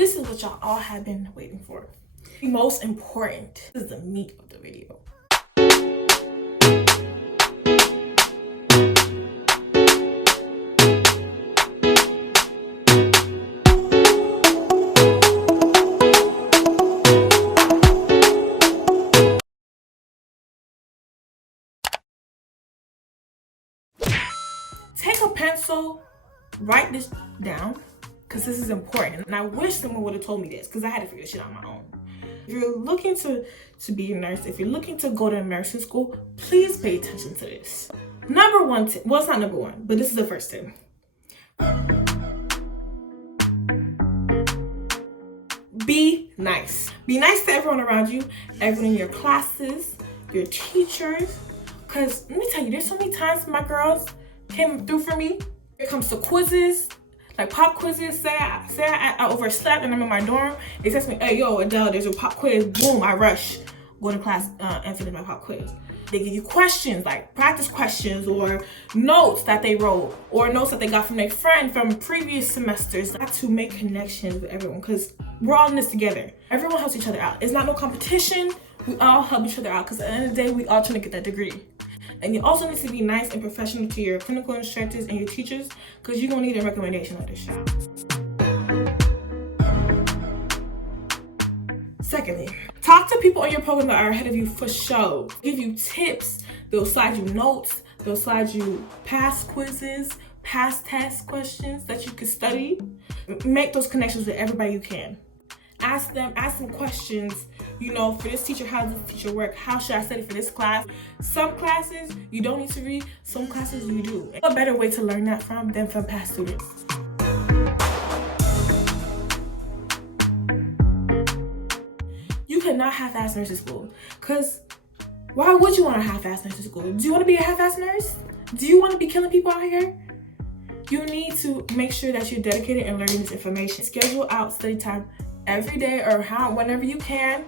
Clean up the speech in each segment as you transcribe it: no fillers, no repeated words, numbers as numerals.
this is what y'all all have been waiting for. The most important, this is the meat of the video. Take a pencil, write this down, because this is important. And I wish someone would have told me this, because I had to figure this shit out on my own. If you're looking to be a nurse, if you're looking to go to nursing school, please pay attention to this. Number one tip, well, it's not number one, but this is the first tip. Be nice. Be nice to everyone around you, everyone in your classes, your teachers. Because let me tell you, there's so many times my girls came through for me. When it comes to quizzes, like pop quizzes, say I overslept and I'm in my dorm, they text me, hey, yo, Adele, there's a pop quiz. Boom, I rush, go to class and finish my pop quiz. They give you questions, like practice questions or notes that they wrote or notes that they got from their friend from previous semesters. I have to make connections with everyone because we're all in this together. Everyone helps each other out. It's not no competition. We all help each other out because at the end of the day, we all trying to get that degree. And you also need to be nice and professional to your clinical instructors and your teachers because you're gonna need a recommendation like this shot. Secondly, talk to people on your program that are ahead of you for sure. Give you tips, they'll slide you notes, they'll slide you past quizzes, past test questions that you can study. Make those connections with everybody you can. Ask them questions, you know, for this teacher, how does this teacher work? How should I study for this class? Some classes you don't need to read, some classes you do. A better way to learn that from than from past students. You cannot half-ass nursing school, because why would you want to half-ass nursing school? Do you want to be a half-ass nurse? Do you want to be killing people out here? You need to make sure that you're dedicated in learning this information. Schedule out study time every day or whenever you can,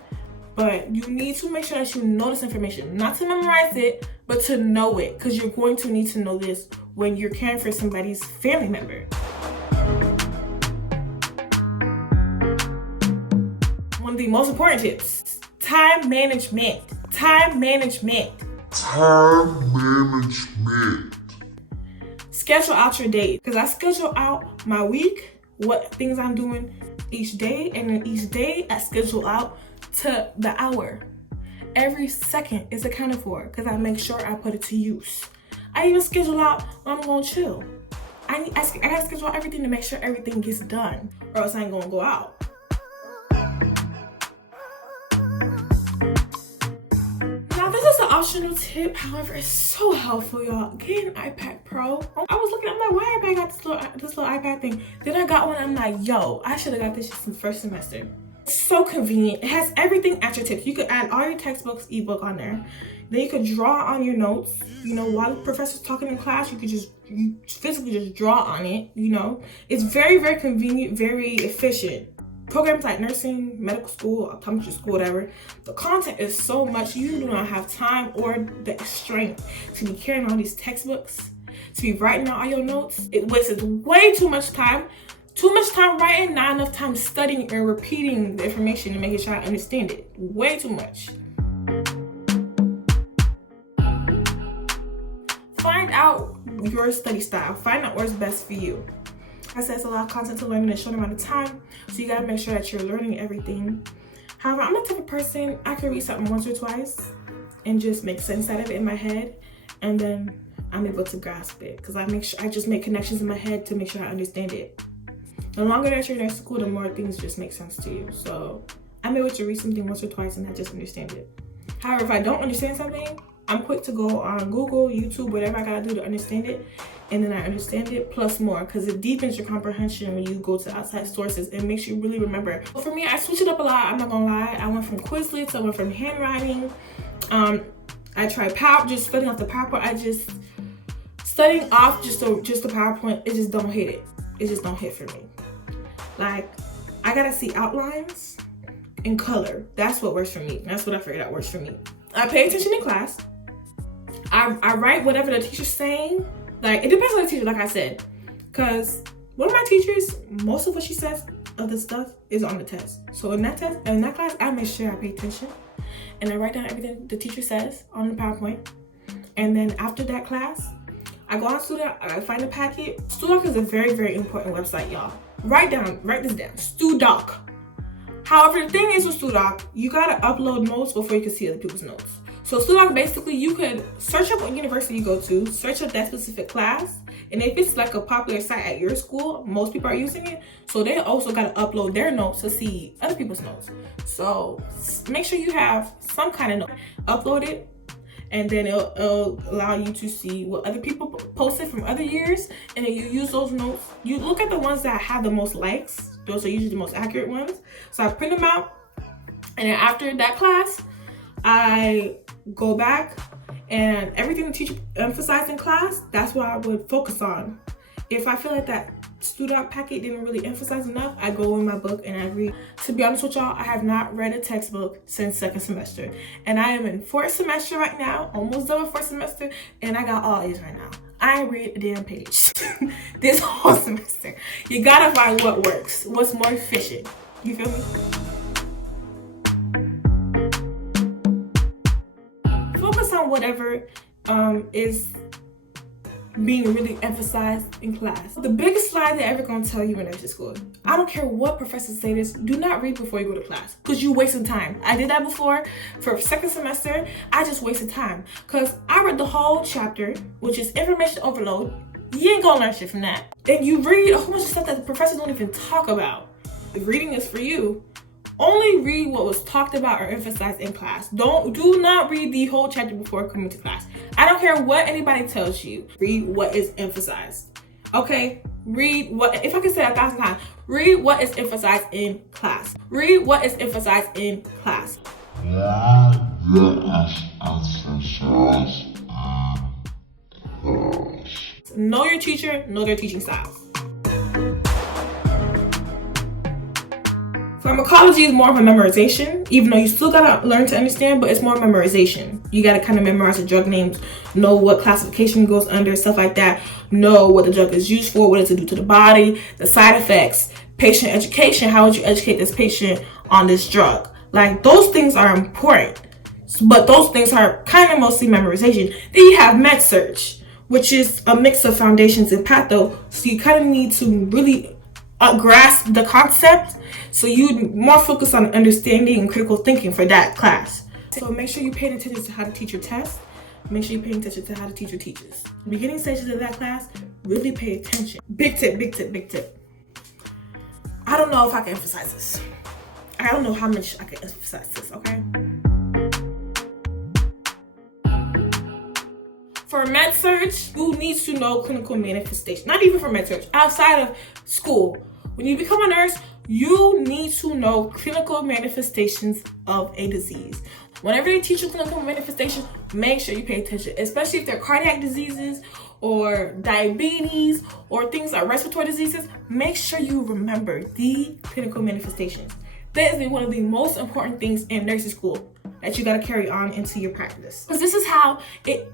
but you need to make sure that you know this information, not to memorize it, but to know it, because you're going to need to know this when you're caring for somebody's family member. One of the most important tips, time management. Time management. Time management. Schedule out your day, because I schedule out my week, what things I'm doing each day, and then each day I schedule out to the hour. Every second is accounted for because I make sure I put it to use. I even schedule out when I'm gonna chill. I gotta schedule out everything to make sure everything gets done, or else I ain't gonna go out. Now this is an optional tip, however, it's so helpful, y'all. Get an iPad Pro. I was looking, I'm like, why everybody got this little iPad thing? Then I got one, I'm like, yo, I should have got this just in the first semester. It's so convenient. It has everything at your tips. You could add all your textbooks, ebook on there. Then you could draw on your notes. You know, while the professor's talking in class, you physically just draw on it, you know. It's very, very convenient, very efficient. Programs like nursing, medical school, optometry school, whatever, the content is so much, you do not have time or the strength to be carrying all these textbooks, to be writing out all your notes. It wastes way too much time. Too much time writing, not enough time studying and repeating the information and making sure I understand it. Way too much. Find out your study style. Find out what's best for you. I said it's a lot of content to learn in a short amount of time, so you gotta make sure that you're learning everything. However, I'm the type of person, I can read something once or twice and just make sense out of it in my head, and then I'm able to grasp it because I just make connections in my head to make sure I understand it. The longer that you're in school, the more things just make sense to you. So I'm able to read something once or twice and I just understand it. However, if I don't understand something, I'm quick to go on Google, YouTube, whatever I gotta do to understand it. And then I understand it plus more, because it deepens your comprehension when you go to outside sources and makes you really remember. But for me, I switched it up a lot, I'm not gonna lie. I went from Quizlets, I went from handwriting. I tried just studying off the PowerPoint. Studying off just the PowerPoint, it just don't hit it. It just don't hit for me. Like, I gotta see outlines and color. That's what works for me. That's what I figured out works for me. I pay attention in class. I write whatever the teacher's saying. Like, it depends on the teacher, like I said. Because one of my teachers, most of what she says of the stuff is on the test. So in that class, I make sure I pay attention and I write down everything the teacher says on the PowerPoint. And then after that class, I go on Student, I find a packet. StuDoc is a very, very important website, y'all. Write this down, StuDoc. However, the thing is with StuDoc, you gotta upload notes before you can see other people's notes. So StuDoc, basically, you could search up what university you go to, search up that specific class, and if it's like a popular site at your school, most people are using it, so they also gotta upload their notes to see other people's notes. So make sure you have some kind of note, upload it, and then it'll allow you to see what other people posted from other years, and then you use those notes. You look at the ones that have the most likes. Those are usually the most accurate ones. So I print them out, and then after that class, I go back and everything the teacher emphasized in class, that's what I would focus on. If I feel like that StuDoc packet didn't really emphasize enough, I go in my book and I read. To be honest with y'all, I have not read a textbook since second semester. And I am in fourth semester right now, almost done with fourth semester, and I got all A's right now. I ain't read a damn page this whole semester. You gotta find what works, what's more efficient. You feel me? Focus on whatever is being really emphasized in class. The biggest lie they're ever gonna tell you in nursing school, I don't care what professors say this, do not read before you go to class, because you're wasting time. I did that before for second semester. I just wasted time because I read the whole chapter, which is information overload. You ain't gonna learn shit from that. And you read a whole bunch of stuff that the professors don't even talk about. If reading is for you, only read what was talked about or emphasized in class. Do not read the whole chapter before coming to class. I don't care what anybody tells you. Read what is emphasized. Okay? Read what, if I can say it 1,000 times, read what is emphasized in class. Read what is emphasized in class. Know your teacher, know their teaching style. Pharmacology is more of a memorization, even though you still gotta learn to understand, but it's more memorization. You gotta kind of memorize the drug names, know what classification goes under, stuff like that, know what the drug is used for, what does it do to the body, the side effects, patient education, how would you educate this patient on this drug? Like, those things are important, but those things are kind of mostly memorization. Then you have med-surg, which is a mix of foundations and patho, so you kind of need to really grasp the concept, so you more focus on understanding and critical thinking for that class. So make sure you pay attention to how to teach your test. Make sure you pay attention to how to teach your teachers. Beginning stages of that class, really pay attention. Big tip, big tip, big tip. I don't know if I can emphasize this. I don't know how much I can emphasize this, okay? For med-surg, you need to know clinical manifestation. Not even for med-surg, outside of school. When you become a nurse, you need to know clinical manifestations of a disease. Whenever they teach you clinical manifestation, make sure you pay attention, especially if they're cardiac diseases or diabetes or things like respiratory diseases. Make sure you remember the clinical manifestations. That is one of the most important things in nursing school that you got to carry on into your practice. Because this is how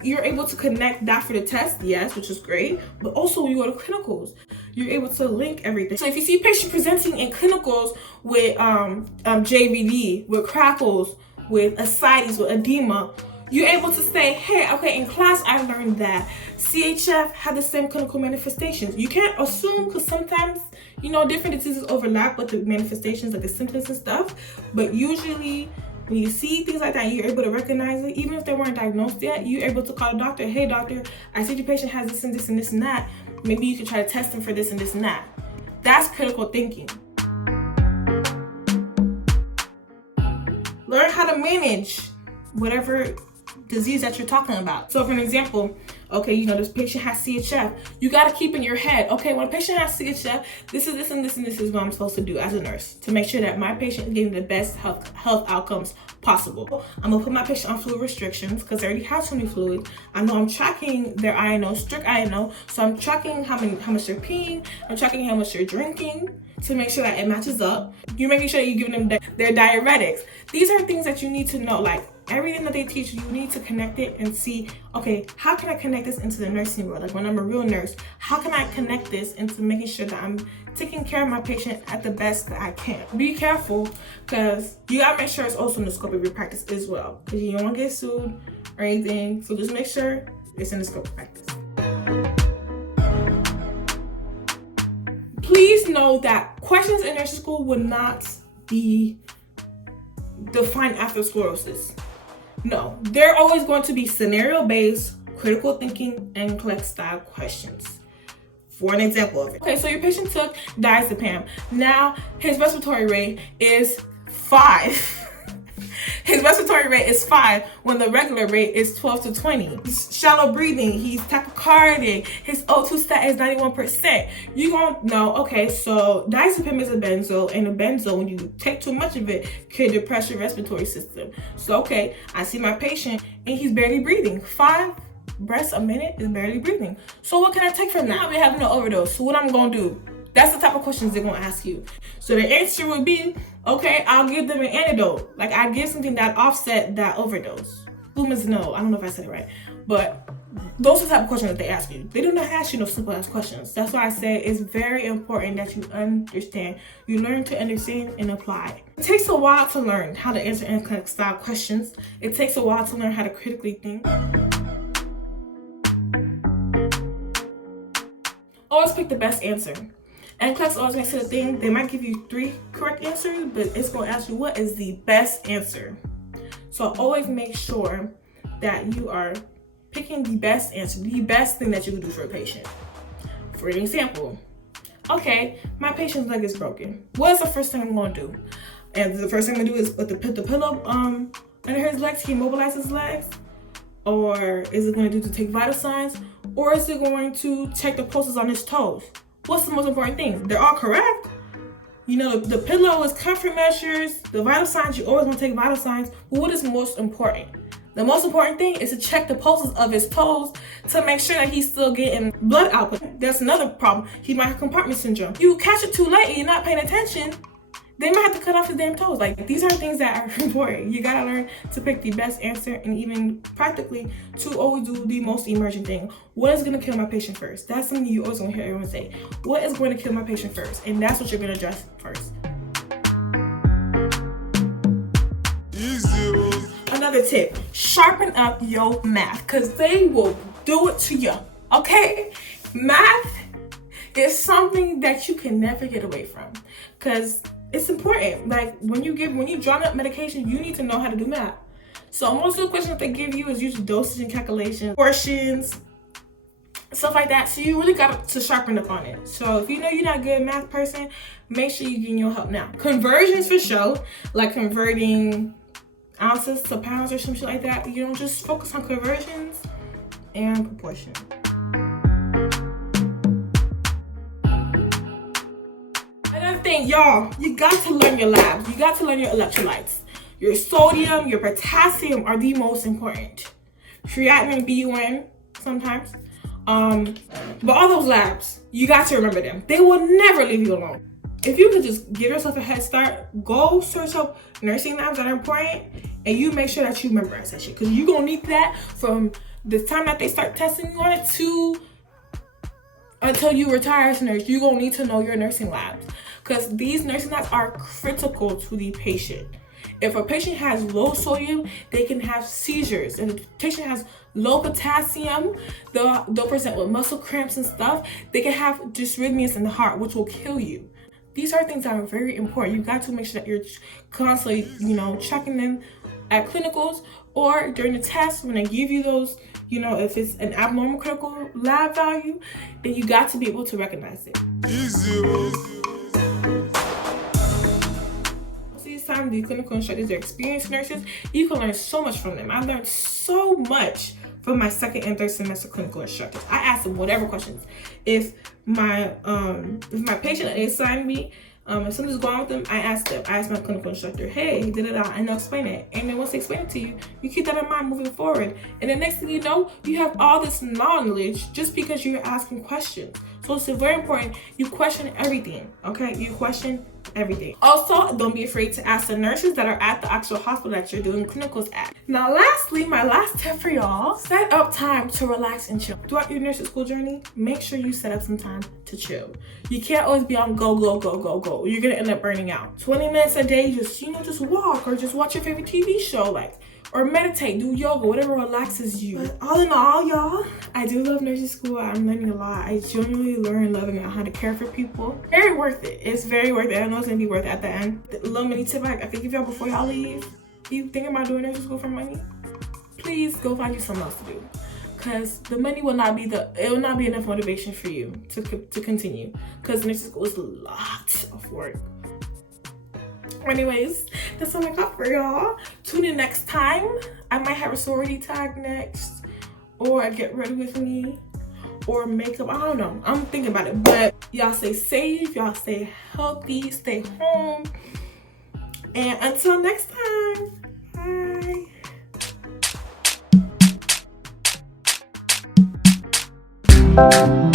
you're able to connect that for the test, yes, which is great, but also when you go to clinicals, you're able to link everything. So if you see a patient presenting in clinicals with JVD, with crackles, with ascites, with edema, you're able to say, hey, okay, in class I learned that CHF had the same clinical manifestations. You can't assume, because sometimes, you know, different diseases overlap with the manifestations, like the symptoms and stuff, but usually when you see things like that, you're able to recognize it. Even if they weren't diagnosed yet, you're able to call the doctor, hey doctor, I see your patient has this and this and this and that. Maybe you could try to test them for this and this and that. That's critical thinking. Learn how to manage whatever disease that you're talking about. So for an example, okay, you know, this patient has CHF. You got to keep in your head, okay, when a patient has CHF, this is this and this and this is what I'm supposed to do as a nurse to make sure that my patient is getting the best health outcomes possible. I'm gonna put my patient on fluid restrictions because they already have so many fluids. I know I'm tracking their INO, strict INO, so I'm tracking how much they're peeing, I'm tracking how much they're drinking to make sure that it matches up. You're making sure that you're giving them their diuretics. These are things that you need to know, like Everything that they teach you, you need to connect it and see, okay, how can I connect this into the nursing world? Like when I'm a real nurse, how can I connect this into making sure that I'm taking care of my patient at the best that I can? Be careful, because you gotta make sure it's also in the scope of your practice as well, because you don't want to get sued or anything. So just make sure it's in the scope of practice. Please know that questions in nursing school will not be defined after sclerosis. No, they're always going to be scenario-based, critical thinking, and NCLEX style questions. For an example of it. Okay, so your patient took diazepam. Now his respiratory rate is 5. His respiratory rate is 5 when the regular rate is 12 to 20. He's shallow breathing, he's tachycardic, his O2 stat is 91%. You gonna know, okay, so diazepam is a benzo, and a benzo, when you take too much of it, can depress your respiratory system. So, okay, I see my patient and he's barely breathing. 5 breaths a minute is barely breathing. So what can I take from that? I'll be having an overdose. So what I'm gonna do? That's the type of questions they're gonna ask you. So the answer would be, okay, I'll give them an antidote. Like I give something that offset that overdose. No, I don't know if I said it right. But those are the type of questions that they ask you. They do not ask you no simple ass questions. That's why I say it's very important that you understand. You learn to understand and apply. It takes a while to learn how to answer NCLEX style questions. It takes a while to learn how to critically think. Always pick the best answer. NCLEX always makes it a thing. They might give you 3 correct answers, but it's going to ask you what is the best answer. So always make sure that you are picking the best answer, the best thing that you can do for a patient. For example, okay, my patient's leg is broken. What is the first thing I'm going to do? And the first thing I'm going to do is put the pillow under his legs, he immobilize his legs? Or is it going to do to take vital signs? Or is it going to check the pulses on his toes? What's the most important thing? They're all correct. You know, the pillow is comfort measures. The vital signs, you always want to take vital signs. But what is most important? The most important thing is to check the pulses of his toes to make sure that he's still getting blood output. That's another problem. He might have compartment syndrome. You catch it too late and you're not paying attention, they might have to cut off his damn toes. Like, these are things that are important. You gotta learn to pick the best answer and even practically to always do the most emergent thing. What is gonna kill my patient first? That's something you always gonna hear everyone say. What is going to kill my patient first? And that's what you're gonna address first. Another tip, sharpen up your math, because they will do it to you, okay? Math is something that you can never get away from, because it's important. Like when you draw up medication, you need to know how to do math. So most of the questions they give you is usually dosage and calculation, portions, stuff like that. So you really got to sharpen up on it. So if you know you're not a good math person, make sure you're getting your help now. Conversions for sure, like converting ounces to pounds or some shit like that. You don't just focus on conversions and proportion. Another thing, y'all, you got to learn your labs. You got to learn your electrolytes. Your sodium, your potassium are the most important. Creatinine, BUN sometimes. But all those labs, you got to remember them. They will never leave you alone. If you could just give yourself a head start, go search up nursing labs that are important, and you make sure that you memorize that shit. Because you're going to need that from the time that they start testing you on it to until you retire as a nurse. You're going to need to know your nursing labs. Because these nursing labs are critical to the patient. If a patient has low sodium, they can have seizures. If a patient has low potassium, they'll present with muscle cramps and stuff. They can have dysrhythmias in the heart, which will kill you. These are things that are very important. You got to make sure that you're constantly, checking them at clinicals or during the test when they give you those, if it's an abnormal critical lab value, then you got to be able to recognize it. Time the clinical instructors are experienced nurses. You can learn so much from them. I learned so much from my second and third semester clinical instructors. I asked them whatever questions. If my patient they assigned me, if something's going on with them, I asked my clinical instructor, hey, and they'll explain it. And then once they explain it to you, you keep that in mind moving forward. And the next thing you know, you have all this knowledge just because you're asking questions. So it's very important you question everything, okay? You question everything. Also, don't be afraid to ask the nurses that are at the actual hospital that you're doing clinicals at. Now, lastly, my last tip for y'all, set up time to relax and chill. Throughout your nursing school journey, make sure you set up some time to chill. You can't always be on go, go, go, go, go. You're gonna end up burning out. 20 minutes a day, just walk or just watch your favorite TV show, or meditate, do yoga, whatever relaxes you. But all in all, y'all, I do love nursing school. I'm learning a lot. I genuinely learn loving how to care for people. Very worth it. It's very worth it. I know it's gonna be worth it at the end. The little mini tip I can give y'all before y'all leave. If you thinking about doing nursing school for money, please go find you something else to do. Cause the money will not be enough motivation for you to continue. Cause nursing school is a lot of work. Anyways, that's all I got for y'all. Tune in next time. I might have a sorority tag next, or a get ready with me, or makeup. I don't know. I'm thinking about it. But y'all stay safe. Y'all stay healthy. Stay home. And until next time, bye.